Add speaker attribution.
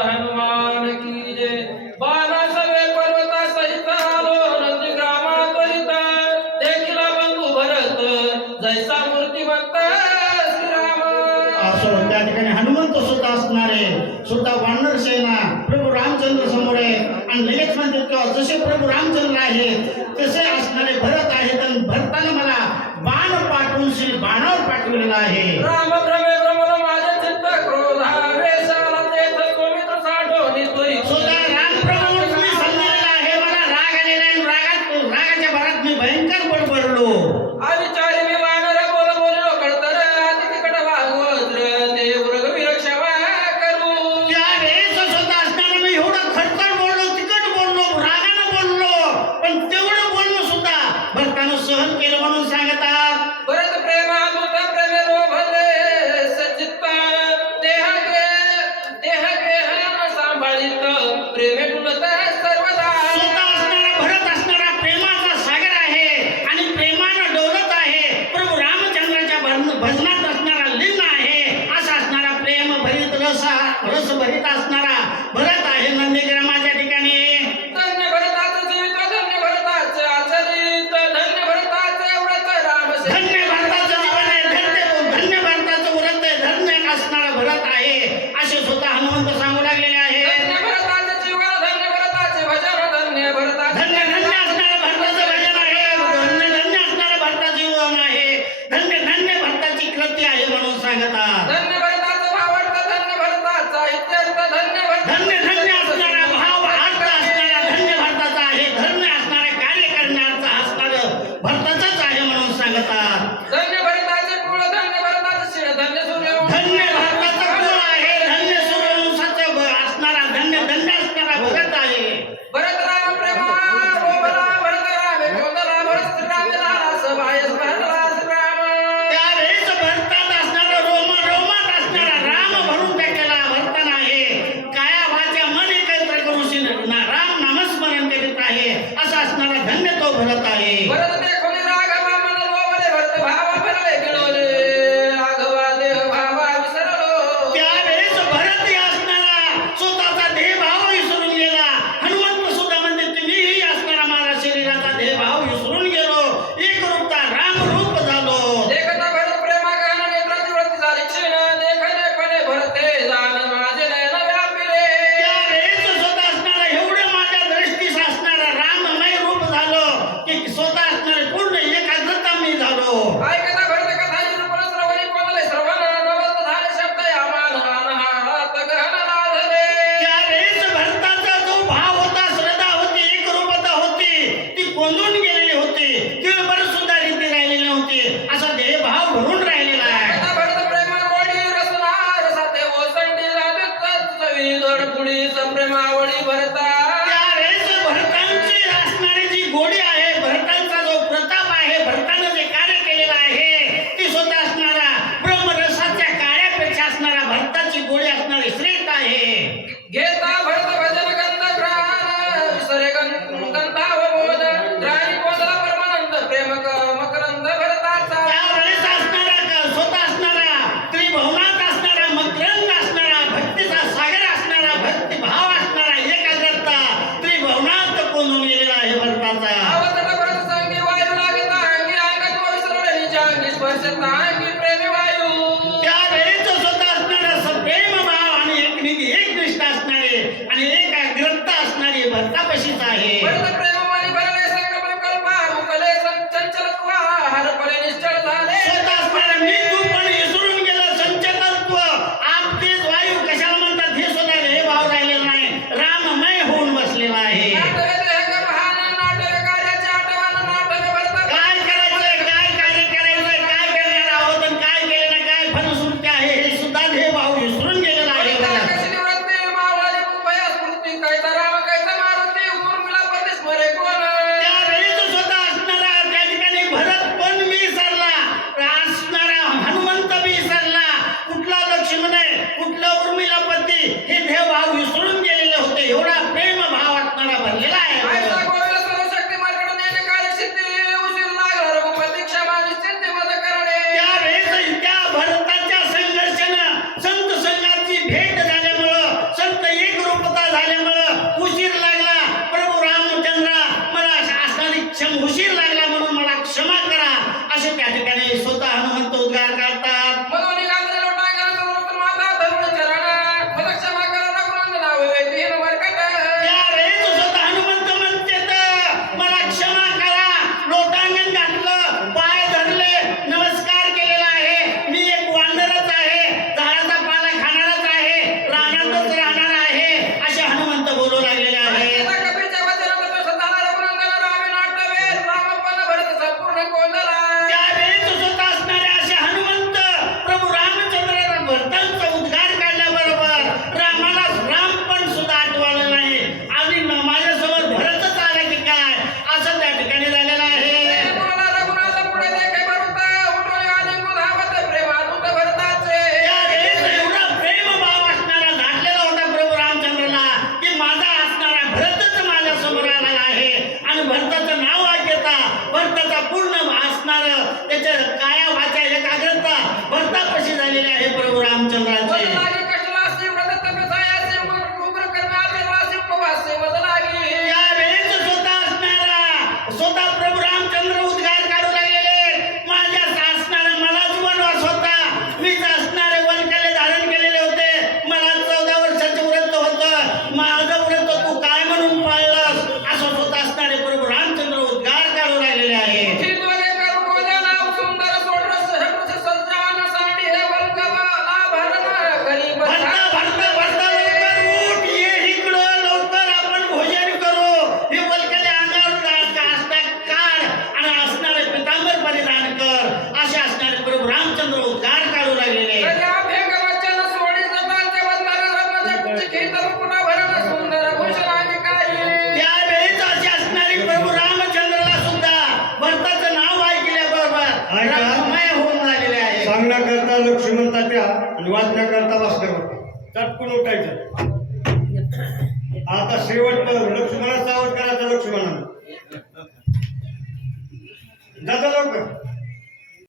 Speaker 1: हनुमान की जय। बाला सवे पर्वता सहित आलो नंद ग्रामाकरिता देखिला बंधू भरत जैसा मूर्तिमंत श्रीराम।
Speaker 2: असो त्या ठिकाणी हनुमंत सुद्धा असणारे सुद्धा वानर सेना प्रभू रामचंद्र समोर आहे. आणि लगेच म्हणतात का जसे प्रभू रामचंद्र आहेत तसे असणारे भरत आहेत. आणि भरताने मला बाण पाठवून श्री बाणावर पाठवलेला आहे.
Speaker 1: राम
Speaker 2: भजनात असणारा लीन आहे असा असणारा प्रेम भरित रस रस भरित असणारा भरत आहे नंदीग्रामाच्या ठिकाणी.
Speaker 1: धन्य
Speaker 2: आहे. असा असणारा धन्य तो भरत आहे.
Speaker 1: भरत तुडी संप्रेमावळी भरता.
Speaker 2: त्यावेळेस भरतांची असणारी जी गोडी आहे भरतांचा जो प्रताप आहे भरतानं जे कार्य केलेलं आहे ती स्वतः असणारा ब्रह्मरसाच्या काळ्यापेक्षा असणारा भरताची गोडी असणारी श्रेष्ठ आहे.
Speaker 1: घेता
Speaker 2: 江湖
Speaker 3: 信 लक्ष्मण तात्या आणि वाचण्याकरता वाचले होत्या चटकून उठायचं. आता शेवट लक्ष्मणाचा आवाज करायचा लक्ष्मणानं जाता लवकर.